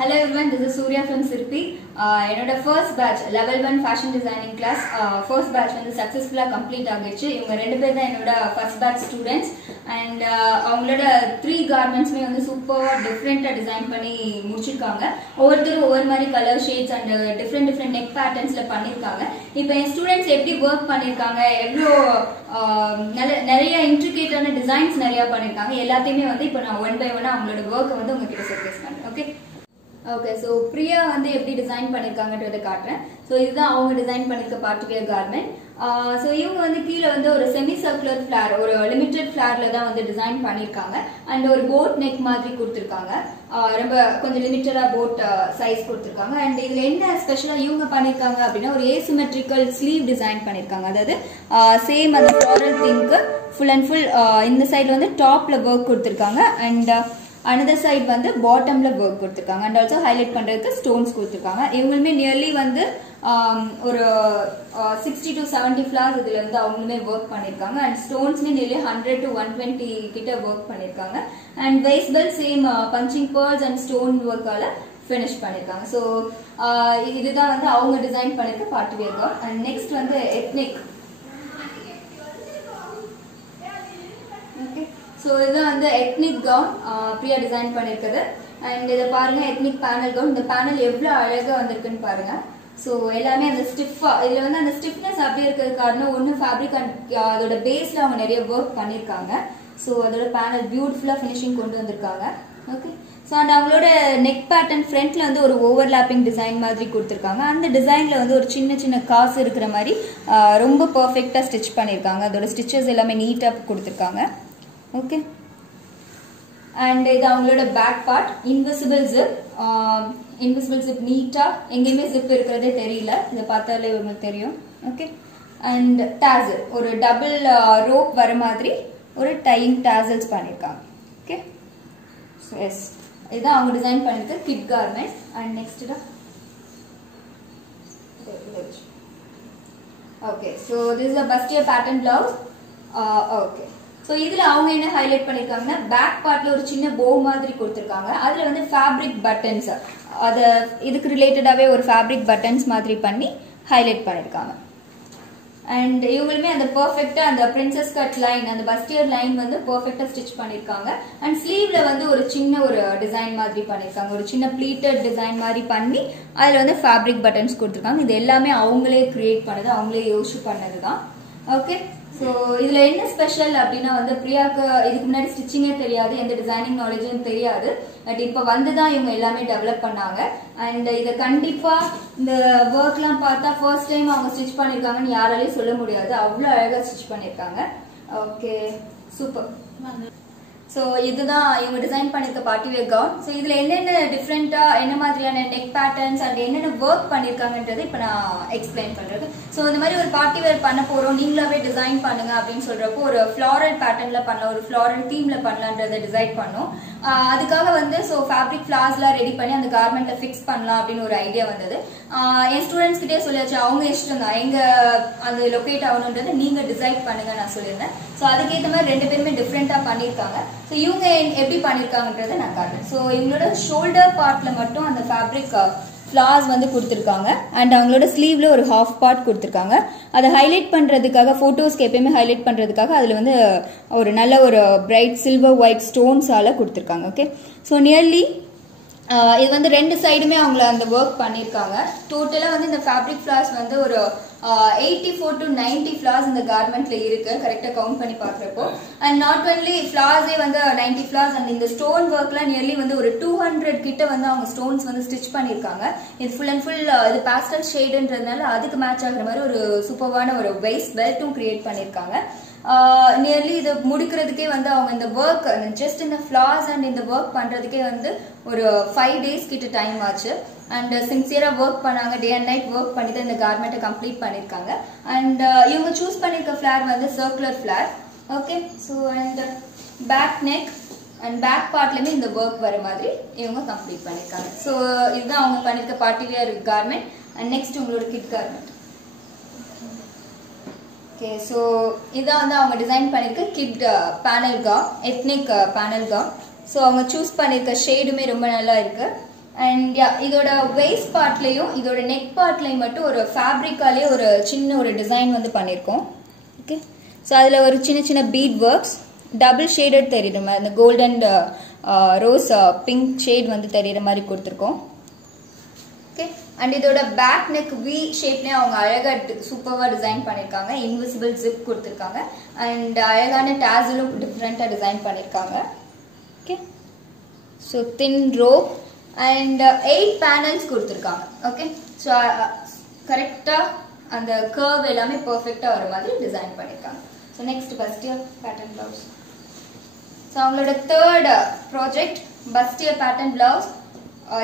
Hello everyone, this is Surya from Sirpi. என்னோட first batch level 1 fashion designing class first batch வந்து successfully complete ஆகிடுச்சு. இவங்க ரெண்டு பேர் தான் என்னோட first batch students and அவங்களோட 3 garmentsமே வந்து சூப்பரா டிஃபரண்டா டிசைன் பண்ணி முடிச்சிருக்காங்க. ஒவ்வொருத்தரும் ஒவ்வொரு மாதிரி colour shades and different neck patternsல பண்ணிருக்காங்க. இப்போ என் ஸ்டூடண்ட்ஸ் எப்படி வர்க் பண்ணிருக்காங்க, எவ்வளோ நிறைய இன்ட்ரிகேட்டான டிசைன்ஸ் நிறைய பண்ணிருக்காங்க, எல்லாத்தையுமே வந்து இப்போ நான் ஒன் பை ஒன்னா அவங்களோட வர்க்கை வந்து உங்ககிட்ட ஷோகேஸ் பண்றேன். ஓகே ஸோ பிரியா வந்து எப்படி டிசைன் பண்ணியிருக்காங்கன்றதை காட்டுறேன். ஸோ இதுதான் அவங்க டிசைன் பண்ணியிருக்க பார்ட்டிவியர் கார்மெண்ட். ஸோ இவங்க வந்து கீழே வந்து ஒரு செமி சர்க்குலர் ஃபிளார், ஒரு லிமிட்டட் ஃபிளார்ல தான் வந்து டிசைன் பண்ணியிருக்காங்க அண்ட் ஒரு போட் நெக் மாதிரி கொடுத்துருக்காங்க. ரொம்ப கொஞ்சம் லிமிட்டடா போட் சைஸ் கொடுத்துருக்காங்க. அண்ட் இதுல என்ன ஸ்பெஷலா இவங்க பண்ணியிருக்காங்க அப்படின்னா ஒரு ஏசிமெட்ரிக்கல் ஸ்லீவ் டிசைன் பண்ணியிருக்காங்க. அதாவது சேம் அந்த floral thing full and full இந்த சைடு வந்து டாப்ல ஒர்க் கொடுத்துருக்காங்க அண்ட் another side வந்து பாட்டம்ல ஒர்க் கொடுத்துருக்காங்க அண்ட் ஆல்சோ ஹைலைட் பண்றதுக்கு ஸ்டோன்ஸ் கொடுத்துருக்காங்க. இவங்களுமே நியர்லி வந்து ஒரு 60 to 70 ஃபிளார்ஸ் இதுல வந்து அவங்களுமே ஒர்க் பண்ணிருக்காங்க அண்ட் ஸ்டோன்ஸ்மே நியர்லி 100 to 120 கிட்ட ஒர்க் பண்ணிருக்காங்க and waist belt same punching pearls and stone ஒர்க்கால ஃபினிஷ் பண்ணிருக்காங்க. ஸோ இதுதான் வந்து அவங்க டிசைன் பண்ணிருக்க பார்ட்டிவியர் கவுன். அண்ட் நெக்ஸ்ட் வந்து எத்னிக். ஸோ இதுதான் வந்து எத்னிக் கவுன் பிரியா டிசைன் பண்ணிருக்குது அண்ட் இதை பாருங்க, எத்னிக் பேனல் கவுன். இந்த பேனல் எவ்வளோ அழகா வந்திருக்குன்னு பாருங்க. ஸோ எல்லாமே அந்த ஸ்டிஃபா, இதுல வந்து அந்த ஸ்டிஃப்னஸ் அப்படியே இருக்கிறது காரணம் ஒன்று ஃபேப்ரிக் அண்ட் அதோட பேஸ்ல அவங்க நிறைய ஒர்க் பண்ணிருக்காங்க. ஸோ அதோட பேனல் பியூட்டிஃபுல்லா ஃபினிஷிங் கொண்டு வந்திருக்காங்க. ஓகே ஸோ அண்ட் அவங்களோட நெக் பேட்டர்ன் ஃப்ரண்ட்ல வந்து ஒரு ஓவர்லாப்பிங் டிசைன் மாதிரி கொடுத்துருக்காங்க. அந்த டிசைன்ல வந்து ஒரு சின்ன காசு இருக்கிற மாதிரி ரொம்ப பர்ஃபெக்டா ஸ்டிச் பண்ணிருக்காங்க. அதோட ஸ்டிச்சஸ் எல்லாமே நீட்டா கொடுத்துருக்காங்க. ஓகே அண்ட் இது அவங்களோட பேக் பார்ட், இன்விசிபிள் ஜிப் நீட்டா, எங்கேயுமே ஜிப் இருக்கிறதே தெரியல, இதை பார்த்தாலே உங்களுக்கு தெரியும். ஓகே அண்ட் டாசல், ஒரு டபுள் ரோப் வர மாதிரி ஒரு டையிங் டாசல்ஸ் பண்ணிருக்காங்க. ஓகே எஸ் இதுதான் அவங்க டிசைன் பண்ணிருக்கு kid garment. And next okay so this is a bustier pattern blouse. Okay so இதுல அவங்க என்ன ஹைலைட் பண்ணிருக்காங்கன்னா பேக் பார்ட்ல ஒரு சின்ன போ மாதிரி கொடுத்துருக்காங்க. அதுல வந்து ஃபேப்ரிக் பட்டன்ஸ், அது இதுக்கு ரிலேட்டடாவே ஒரு ஃபேப்ரிக் பட்டன்ஸ் மாதிரி பண்ணி ஹைலைட் பண்ணிருக்காங்க. அண்ட் இவங்களுமே அந்த பெர்ஃபெக்டா அந்த பிரின்சஸ் கட் லைன், அந்த பஸ்டியர் லைன் வந்து பெர்ஃபெக்டா ஸ்டிச் பண்ணிருக்காங்க. அண்ட் ஸ்லீவ்ல வந்து ஒரு சின்ன ஒரு டிசைன் மாதிரி பண்ணிருக்காங்க, ஒரு சின்ன ப்ளீட்டட் டிசைன் மாதிரி பண்ணி அதுல வந்து ஃபேப்ரிக் பட்டன்ஸ் கொடுத்துருக்காங்க. இது எல்லாமே அவங்களே கிரியேட் பண்ணது, அவங்களே யோசிச்சு பண்ணதுதான். ஓகே ஸோ இதுல என்ன ஸ்பெஷல் அப்படின்னா வந்து பிரியாக்கு இதுக்கு முன்னாடி ஸ்டிச்சிங்கே தெரியாது, எந்த டிசைனிங் நாலேஜும் தெரியாது. பட் இப்போ வந்துதான் இவங்க எல்லாமே டெவலப் பண்ணாங்க. அண்ட் இதை கண்டிப்பா இந்த ஒர்க் எல்லாம் பார்த்தா ஃபர்ஸ்ட் டைம் அவங்க ஸ்டிச் பண்ணிருக்காங்கன்னு யாராலையும் சொல்ல முடியாது, அவ்வளோ அழகா ஸ்டிச் பண்ணிருக்காங்க. Okay super. ஸோ இதுதான் இவங்க டிசைன் பண்ணிருக்க பார்ட்டிவேர் கவுன். ஸோ இதுல என்னென்ன டிஃப்ரெண்டா என்ன மாதிரியான நெக் பேட்டர்ன்ஸ் அண்ட் என்னென்ன ஒர்க் பண்ணிருக்காங்கன்றது இப்போ நான் எக்ஸ்பிளைன் பண்றது. ஸோ இந்த மாதிரி ஒரு பார்ட்டிவேர் பண்ண போறோம், நீங்களாவே டிசைன் பண்ணுங்க அப்படின்னு சொல்றப்போ ஒரு ஃபிளாரல் பேட்டர்ன்ல பண்ணலாம், ஒரு ஃபிளாரல் தீம்ல பண்ணலான்றதை டிசைட் பண்ணோம். அதுக்காக வந்து ஸோ ஃபேப்ரிக் ஃபிளார்ஸ்லாம் ரெடி பண்ணி அந்த கார்மெண்ட்ல ஃபிக்ஸ் பண்ணலாம் அப்படின்னு ஒரு ஐடியா வந்தது. என் ஸ்டூடெண்ட்ஸ் கிட்டே சொல்லியாச்சு, அவங்க இஷ்டம் தான், எங்க அது லொக்கேட் ஆகணுன்றது நீங்க டிசைட் பண்ணுங்க நான் சொல்லியிருந்தேன். ஸோ அதுக்கேற்ற மாதிரி ரெண்டு பேருமே டிஃப்ரெண்டா பண்ணியிருக்காங்க. ஸோ இவங்க எப்படி பண்ணியிருக்காங்கன்றதை நான் காட்டுறேன். ஸோ இவங்களோட ஷோல்டர் பார்ட்ல மட்டும் அந்த ஃபேப்ரிக் ஃபிளார்ஸ் வந்து கொடுத்துருக்காங்க அண்ட் அவங்களோட ஸ்லீவ்ல ஒரு ஹாஃப் பார்ட் கொடுத்துருக்காங்க. அதை ஹைலைட் பண்றதுக்காக, போட்டோஸ்க்கு எப்பயுமே ஹைலைட் பண்றதுக்காக அதுல வந்து ஒரு நல்ல ஒரு பிரைட் சில்வர் ஒயிட் ஸ்டோன்ஸால கொடுத்துருக்காங்க. ஓகே ஸோ நியர்லி இது வந்து ரெண்டு சைடுமே அவங்கள அந்த ஒர்க் பண்ணியிருக்காங்க. டோட்டலா வந்து இந்த ஃபேப்ரிக் ஃபிளார்ஸ் வந்து ஒரு 84 to 90 ஃபிளார்ஸ் இந்த கார்மெண்ட்ல இருக்கு, கரெக்டா கவுண்ட் பண்ணி பாக்குறப்போ. அண்ட் நாட் ஒன்லி ஃபிளார்ஸே வந்து 90 ஃபிளார்ஸ் அண்ட் இந்த ஸ்டோன் ஒர்க்லாம் நியர்லி வந்து ஒரு 200 கிட்ட வந்து அவங்க ஸ்டோன்ஸ் வந்து ஸ்டிச் பண்ணிருக்காங்க. இது ஃபுல் அண்ட் ஃபுல் இது பாஸ்டல் ஷேடுன்றதுனால அதுக்கு மேட்ச் ஆகுற மாதிரி ஒரு சூப்பர்வான ஒரு வெயிஸ்ட் பெல்ட்டும் கிரியேட் பண்ணிருக்காங்க. நியர்லி இது முடிக்கிறதுக்கே வந்து அவங்க இந்த ஒர்க் ஜஸ்ட் இந்த ஃபிளார்ஸ் அண்ட் இந்த ஒர்க் பண்றதுக்கே வந்து ஒரு 5 days கிட்ட டைம் ஆச்சு. அண்ட் சின்சியரா ஒர்க் பண்ணாங்க, டே அண்ட் நைட் ஒர்க் பண்ணி தான் இந்த கார்மெண்ட்டை கம்ப்ளீட் பண்ணிருக்காங்க. அண்ட் இவங்க சூஸ் பண்ணிருக்க ஃபிளார் வந்து circular flare. Okay so and back neck and back பார்ட்லயுமே இந்த ஒர்க் வர மாதிரி இவங்க கம்ப்ளீட் பண்ணிருக்காங்க. ஸோ இதுதான் அவங்க பண்ணிருக்க பார்ட்டிவியர் கார்மெண்ட். அண்ட் நெக்ஸ்ட் உங்களோட கிட் கார்மெண்ட். ஓகே ஸோ இதான் வந்து அவங்க டிசைன் பண்ணிருக்க kid panel gown, ethnic panel gown. So அவங்க சூஸ் பண்ணிருக்க ஷேடுமே ரொம்ப நல்லா இருக்கு. அண்ட் இதோட வேஸ்ட் பார்ட்லேயும் இதோட நெக் பார்ட்லேயும் மட்டும் ஒரு ஃபேப்ரிக்காலே ஒரு சின்ன ஒரு டிசைன் வந்து பண்ணியிருக்கோம். ஓகே, ஸோ அதில் ஒரு சின்ன சின்ன பீட் ஒர்க்ஸ் டபுள் ஷேடட் தெரியுற மாதிரி அந்த கோல்டன் ரோஸ் பிங்க் ஷேட் வந்து தெரியுற மாதிரி கொடுத்துருக்கோம். ஓகே, அண்ட் இதோட பேக் நெக் வி ஷேப்லேயே அவங்க அழகாக சூப்பராக டிசைன் பண்ணியிருக்காங்க. இன்விசிபிள் ஜிப் கொடுத்துருக்காங்க அண்ட் அழகான டேசலும் டிஃப்ரெண்ட்டாக டிசைன் பண்ணியிருக்காங்க. Okay, so thin row and 8 panels கொடுத்துருக்காங்க. ஓகே, ஸோ கரெக்டாக அந்த கர்வ் எல்லாமே பர்ஃபெக்டாக வர மாதிரி டிசைன் பண்ணியிருக்காங்க. So next bustier pattern blouse. So அவங்களோட third project bustier pattern blouse.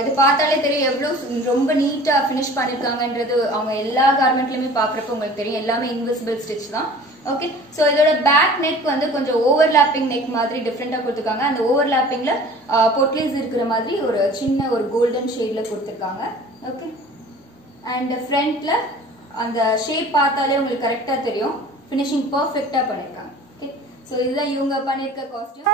இது பார்த்தாலே தெரியும் எவ்வளோ ரொம்ப நீட்டாக ஃபினிஷ் பண்ணியிருக்காங்கன்றது. அவங்க எல்லா கார்மெண்ட்லையுமே பார்க்குறப்ப உங்களுக்கு தெரியும் எல்லாமே இன்விசிபிள் ஸ்டிச் தான். ஓகே, ஸோ இதோட பேக் நெக் வந்து கொஞ்சம் ஓவர்லாப்பிங் நெக் மாதிரி டிஃப்ரெண்டாக கொடுத்துருக்காங்க. அந்த ஓவர்லாப்பிங்கில் பொட்லீஸ் இருக்கிற மாதிரி ஒரு சின்ன ஒரு கோல்டன் ஷேடில் கொடுத்துருக்காங்க. ஓகே, அண்ட் ஃப்ரண்ட்டில் அந்த ஷேப் பார்த்தாலே உங்களுக்கு கரெக்டாக தெரியும். ஃபினிஷிங் பர்ஃபெக்டாக பண்ணியிருக்காங்க. ஓகே, ஸோ இதுதான் இவங்க பண்ணியிருக்க காஸ்டியூம்.